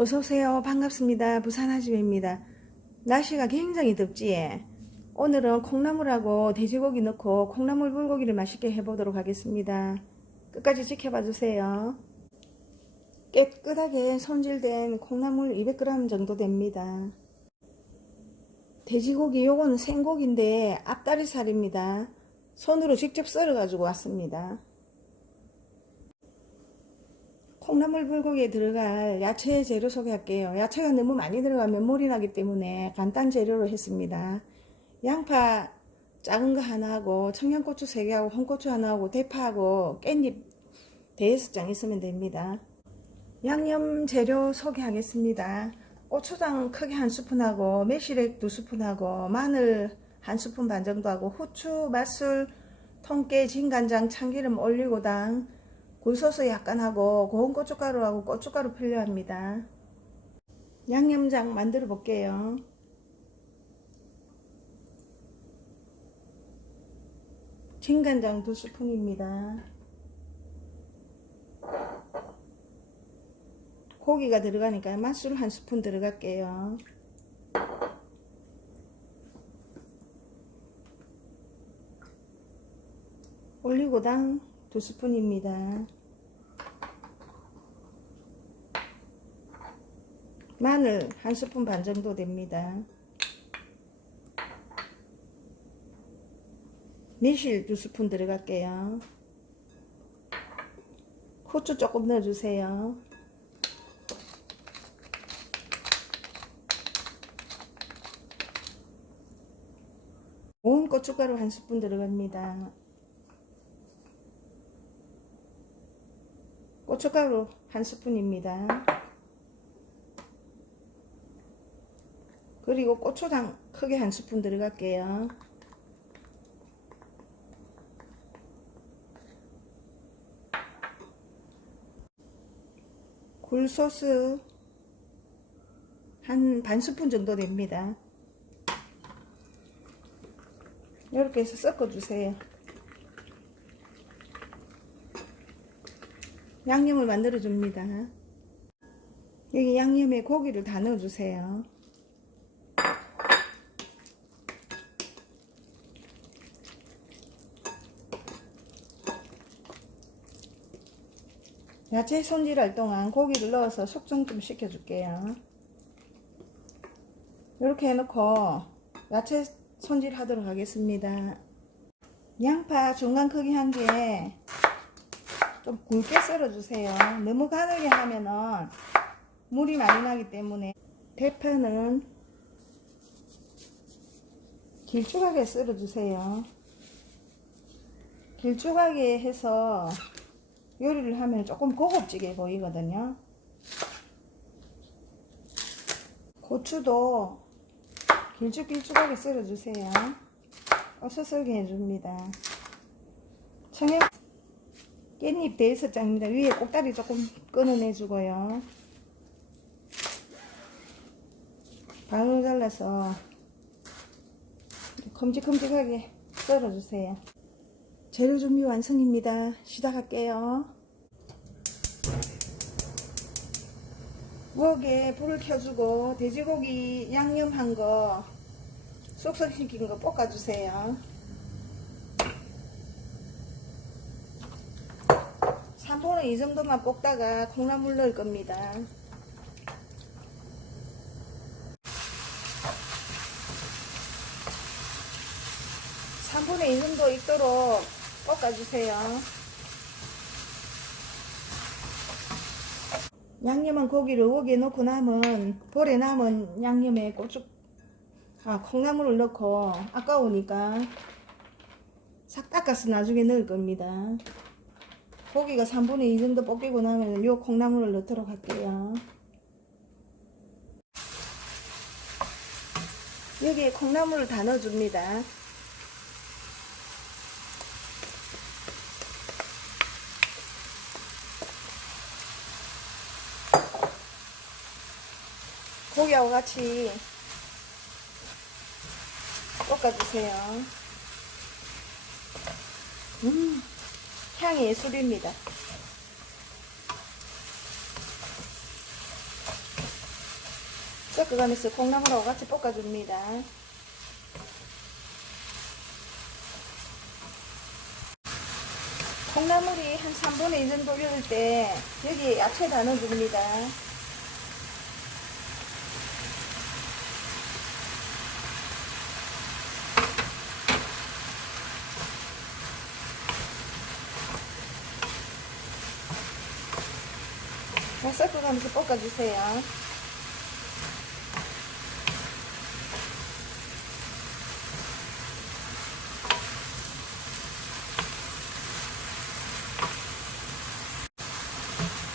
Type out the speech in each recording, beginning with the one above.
어서오세요. 반갑습니다. 부산 아줌입니다. 날씨가 굉장히 덥지? 오늘은 콩나물하고 돼지고기 넣고 콩나물 불고기를 맛있게 해보도록 하겠습니다. 끝까지 지켜봐 주세요. 깨끗하게 손질된 콩나물 200g 정도 됩니다. 돼지고기 요거는 생고기인데 앞다리살입니다. 손으로 직접 썰어 가지고 왔습니다. 콩나물 불고기에 들어갈 야채 재료 소개할게요. 야채가 너무 많이 들어가면 물이 나기 때문에 간단 재료로 했습니다. 양파 작은 거 하나 하고 청양고추 3개 하고 홍고추 하나 하고 대파하고 깻잎 대여섯 장 있으면 됩니다. 양념 재료 소개하겠습니다. 고추장 크게 한 스푼하고 매실액 두 스푼하고 마늘 한 스푼 반 정도 하고 후추, 맛술, 통깨, 진간장, 참기름, 올리고당, 굴소스 약간 하고 고운 고춧가루하고 고춧가루 필요합니다. 양념장 만들어 볼게요. 진간장 두 스푼입니다. 고기가 들어가니까 맛술 한 스푼 들어갈게요. 올리고당 두 스푼입니다. 마늘 한 스푼 반 정도 됩니다. 매실 두 스푼 들어갈게요. 후추 조금 넣어주세요. 온 고춧가루 한 스푼 들어갑니다. 고춧가루 한 스푼입니다. 그리고 고추장 크게 한 스푼 들어갈게요. 굴소스 한 반 스푼 정도 됩니다. 이렇게 해서 섞어주세요. 양념을 만들어 줍니다. 여기 양념에 고기를 다 넣어주세요. 야채 손질할 동안 고기를 넣어서 숙성 좀 시켜줄게요. 이렇게 해놓고 야채 손질하도록 하겠습니다. 양파 중간 크기 한 개 좀 굵게 썰어주세요. 너무 가늘게 하면은 물이 많이 나기 때문에 대파는 길쭉하게 썰어주세요. 길쭉하게 해서 요리를 하면 조금 고급지게 보이거든요. 고추도 길쭉길쭉하게 썰어주세요. 어서 썰게 해줍니다. 청양 깻잎 대여섯 장입니다. 위에 꼭다리 조금 끊어내주고요. 반으로 잘라서 큼직큼직하게 썰어주세요. 재료 준비 완성입니다. 시작할게요. 부엌에 불을 켜주고 돼지고기 양념한 거 숙성시킨 거 볶아주세요. 3분의 2 정도만 볶다가 콩나물 넣을 겁니다. 삼분의 2 정도 익도록 볶아주세요. 양념한 고기를 웍에 넣고 남은 볼에 남은 양념에 고추 아 콩나물을 넣고 아까우니까 싹 닦아서 나중에 넣을 겁니다. 고기가 3분의 2 정도 볶이고 나면 요 콩나물을 넣도록 할게요. 여기에 콩나물을 다 넣어줍니다. 고기하고 같이 볶아주세요. 음, 향이 예술입니다. 섞어가면서 콩나물하고 같이 볶아줍니다. 콩나물이 한 3분의 1 정도 익을 때 여기 야채 다 넣어줍니다. 자, 섞어가면서 볶아주세요.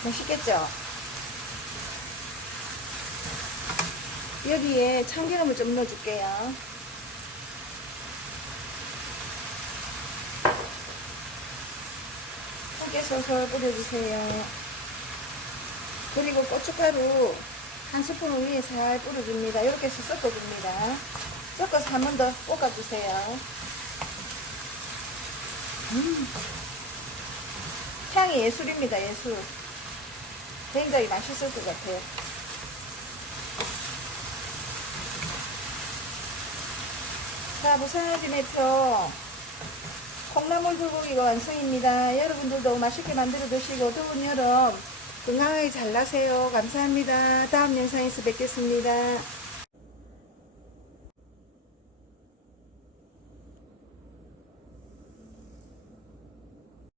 맛있겠죠? 여기에 참기름을 좀 넣어줄게요. 솔솔 뿌려주세요. 그리고 고춧가루 한 스푼 위에 살 뿌려줍니다. 이렇게 해서 섞어줍니다. 섞어서 한 번 더 볶아주세요. 음. 향이 예술입니다. 예술. 굉장히 맛있을 것 같아요. 자, 부산아지 매표 콩나물 불고기가 완성입니다. 여러분들도 맛있게 만들어 드시고 더운 여름 건강하게 잘 나세요. 감사합니다. 다음 영상에서 뵙겠습니다.